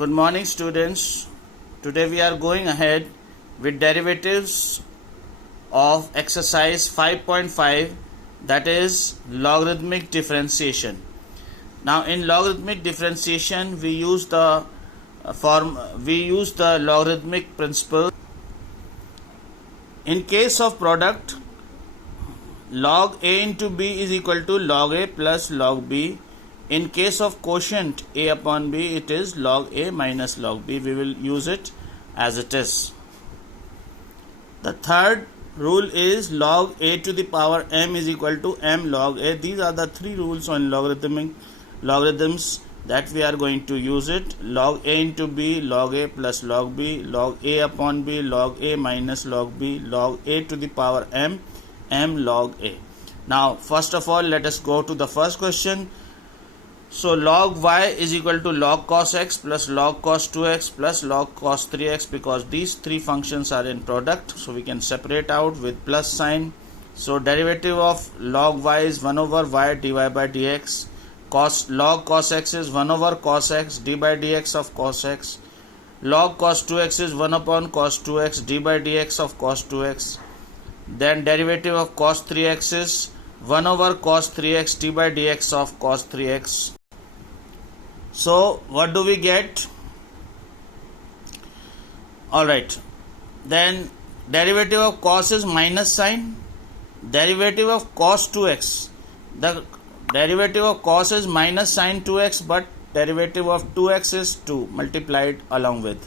Good morning, students. Today we are going ahead with derivatives of exercise 5.5, that is logarithmic differentiation. Now in logarithmic differentiation we use the logarithmic principle. In case of product, log a into b is equal to log a plus log b. In case of quotient a upon b, it is log a minus log b. We will use it as it is. The third rule is log a to the power m is equal to m log a. These are the three rules on logarithms that we are going to use it. Log a into b, log a plus log b, log a upon b, log a minus log b, log a to the power m, m log a. Now first of all, let us go to the first question. So log y is equal to log cos x plus log cos 2x plus log cos 3x, because these three functions are in product, so we can separate out with plus sign. So derivative of log y is 1 over y dy by dx. Log cos x is 1 over cos x d by dx of cos x. Log cos 2x is 1 upon cos 2x d by dx of cos 2x. Then derivative of cos 3x is 1 over cos 3x d by dx of cos 3x. So what do we get? Alright, then derivative of cos is minus sign. Derivative of cos 2x, the derivative of cos is minus sign 2x, but derivative of 2x is 2 multiplied along with.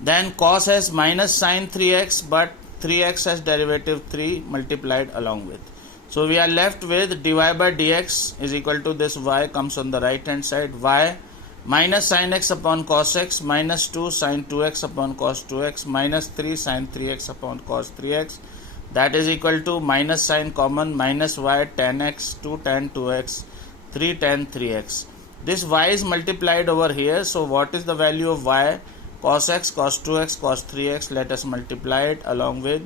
Then cos has minus sign 3x, but 3x has derivative 3 multiplied along with. So we are left with dy by dx is equal to this y comes on the right hand side, y minus sin x upon cos x minus 2 sin 2x upon cos 2x minus 3 sin 3x upon cos 3x, that is equal to minus sign common minus y tan x 2 tan 2x 3 tan 3x. This y is multiplied over here, so what is the value of y? Cos x, cos 2x, cos 3x. Let us multiply it along with.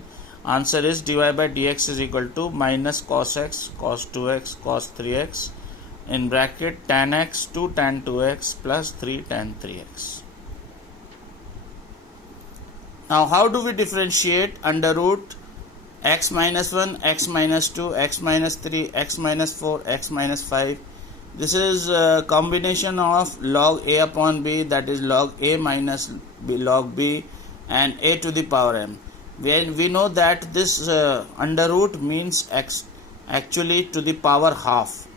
Answer is dy by dx is equal to minus cos x, cos 2x, cos 3x in bracket tan x 2 tan 2x plus 3 tan 3x. Now how do we differentiate under root x minus 1, x minus 2, x minus 3, x minus 4, x minus 5? This is a combination of log a upon b, that is log a minus b, log b, and a to the power m. We know that this under root means x actually to the power half,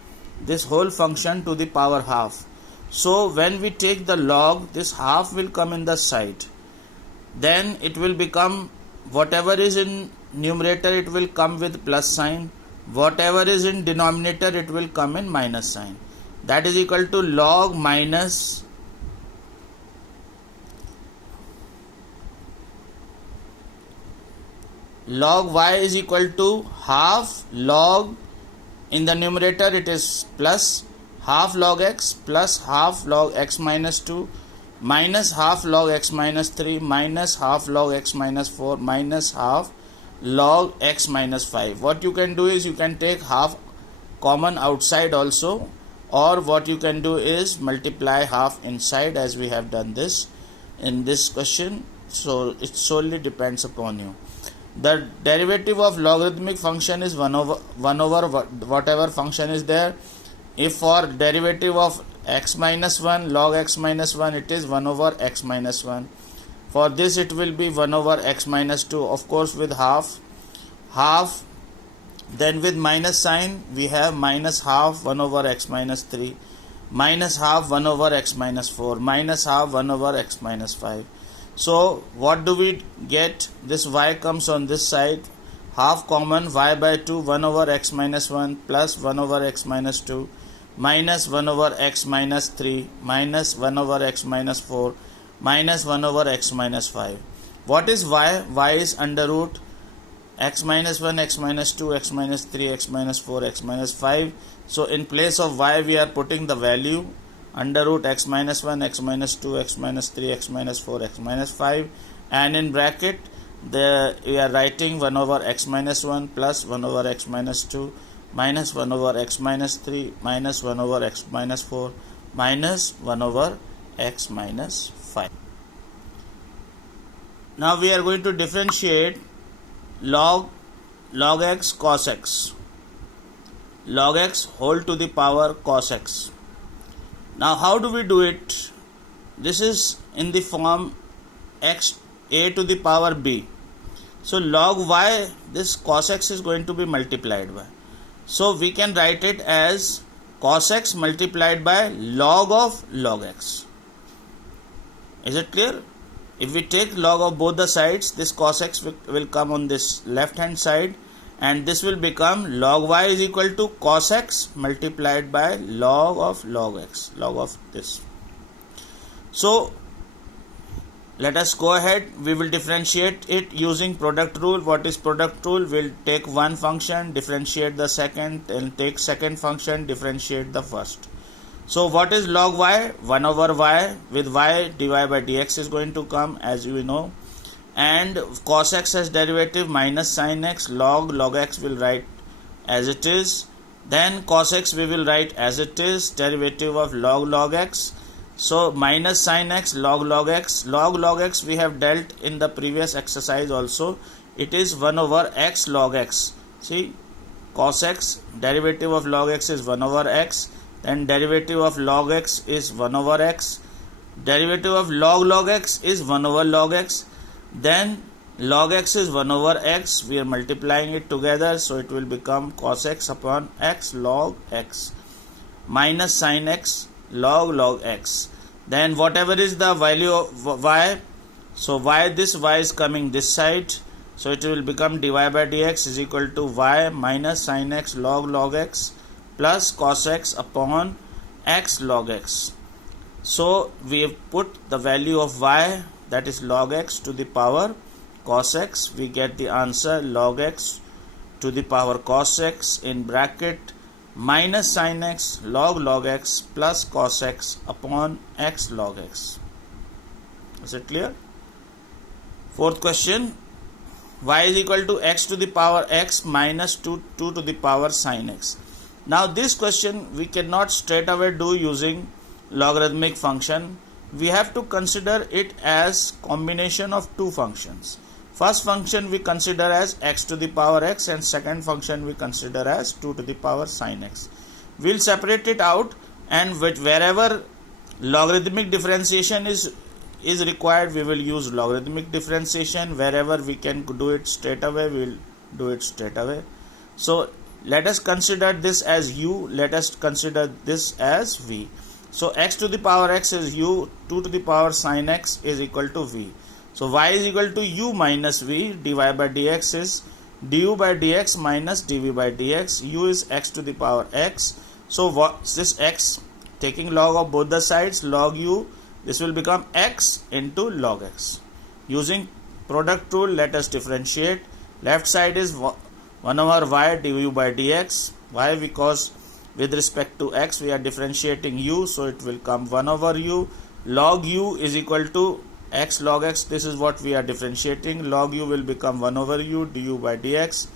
this whole function to the power half. So when we take the log, this half will come in the side, then it will become whatever is in numerator, it will come with plus sign, whatever is in denominator, it will come in minus sign. That is equal to log minus log y is equal to half log, in the numerator it is plus half log x plus half log x minus 2 minus half log x minus 3 minus half log x minus 4 minus half log x minus 5. What you can do is you can take half common outside also, or what you can do is multiply half inside, as we have done this in this question. So it solely depends upon you. The derivative of logarithmic function is 1 over whatever function is there. If for derivative of x minus 1, log x minus 1, it is 1 over x minus 1. For this it will be 1 over x minus 2, of course with half. Then with minus sign we have minus half 1 over x minus 3, minus half 1 over x minus 4, minus half 1 over x minus 5. So what do we get? This y comes on this side, half common, y by 2, 1 over x minus 1 plus 1 over x minus 2 minus 1 over x minus 3 minus 1 over x minus 4 minus 1 over x minus 5. What is y? Y is under root x minus 1, x minus 2, x minus 3, x minus 4, x minus 5. So in place of y we are putting the value under root x minus 1, x minus 2, x minus 3, x minus 4, x minus 5, and in bracket we are writing 1 over x minus 1 plus 1 over x minus 2 minus 1 over x minus 3 minus 1 over x minus 4 minus 1 over x minus 5. Now we are going to differentiate log x cos x, log x whole to the power cos x. Now how do we do it? This is in the form x a to the power b. So log y, this cos x is going to be multiplied by. So we can write it as cos x multiplied by log of log x. Is it clear? If we take log of both the sides, this cos x will come on this left hand side, and this will become log y is equal to cos x multiplied by log of log x, log of this. So let us go ahead. We will differentiate it using product rule. What is product rule? We'll take one function, differentiate the second, and take second function, differentiate the first. So what is log y? 1 over y. With y, dy by dx is going to come, as you know. And cos x as derivative minus sin x, log x will write as it is. Then cos x we will write as it is, derivative of log x. So minus sin x, log x. Log x we have dealt in the previous exercise also. It is 1 over x log x. See, cos x, derivative of log x is 1 over x. Then derivative of log x is 1 over x. Derivative of log x is 1 over log x. Then log x is 1 over x. We are multiplying it together, so it will become cos x upon x log x minus sin x log x. Then whatever is the value of y, so this y is coming this side, so it will become dy by dx is equal to y minus sin x log x plus cos x upon x log x. So we have put the value of y, that is log x to the power cos x. We get the answer log x to the power cos x in bracket minus sin x log x plus cos x upon x log x. Is it clear? Fourth question, y is equal to x to the power x minus 2 to the power sin x. Now this question we cannot straight away do using logarithmic function. We have to consider it as combination of two functions. First function we consider as x to the power x, and second function we consider as 2 to the power sin x. We'll separate it out, and wherever logarithmic differentiation is required, we will use logarithmic differentiation. Wherever we can do it straight away, we will do it straight away. So let us consider this as u, let us consider this as v. So x to the power x is u, 2 to the power sin x is equal to v. So y is equal to u minus v, dy by dx is du by dx minus dv by dx. U is x to the power x. So what this x, taking log of both the sides, log u, this will become x into log x. Using product rule, let us differentiate. Left side is 1 over y du by dx. Why? Because with respect to x we are differentiating u, so it will come 1 over u. Log u is equal to x log x. This is what we are differentiating. Log u will become 1 over u du by dx.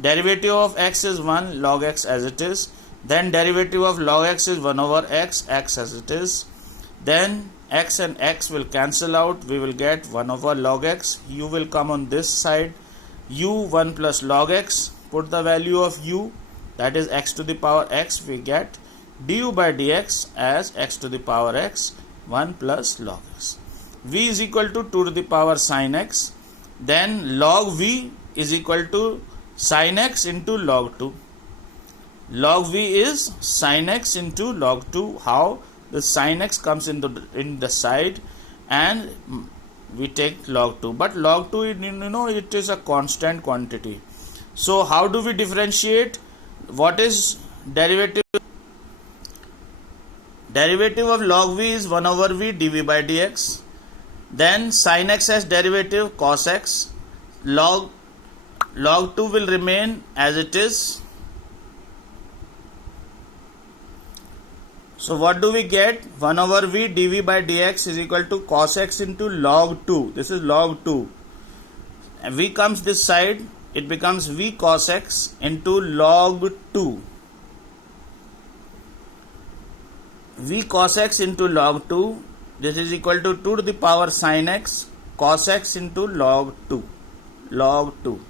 Derivative of x is 1, log x as it is. Then derivative of log x is 1 over x as it is. Then x and x will cancel out. We will get 1 over log x. U will come on this side. U 1 plus log x. Put the value of u, that is x to the power x. We get du by dx as x to the power x 1 plus log x. V is equal to 2 to the power sin x. Then log v is equal to sin x into log 2. Log v is sin x into log 2. How? The sin x comes in the side, and we take log 2. But log 2, it is a constant quantity. So how do we differentiate? What is derivative? Derivative of log v is 1 over v dv by dx. Then sin x as derivative cos x. Log 2 will remain as it is. So what do we get? 1 over v dv by dx is equal to cos x into log 2. This is log 2. And v comes this side. It becomes v cos x into log 2. V cos x into log 2. This is equal to 2 to the power sin x cos x into log 2. Log 2.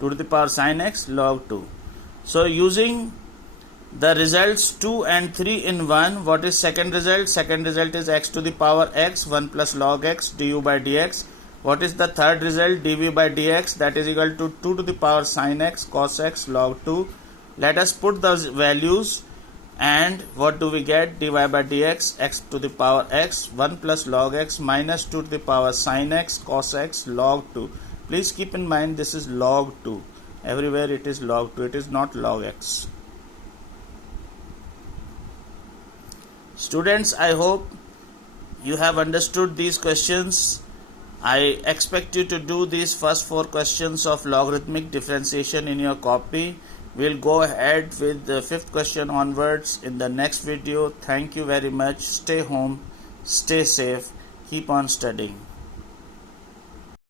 2 to the power sin x log 2. So using the results 2 and 3 in 1, what is second result? Second result is x to the power x 1 plus log x du by dx. What is the third result? dv by dx, that is equal to 2 to the power sin x cos x log 2. Let us put those values, and what do we get? dy by dx x to the power x 1 plus log x minus 2 to the power sin x cos x log 2. Please keep in mind this is log 2. Everywhere it is log 2. It is not log x. Students, I hope you have understood these questions. I expect you to do these first 4 questions of logarithmic differentiation in your copy. We'll go ahead with the 5th question onwards in the next video. Thank you very much. Stay home, stay safe, keep on studying.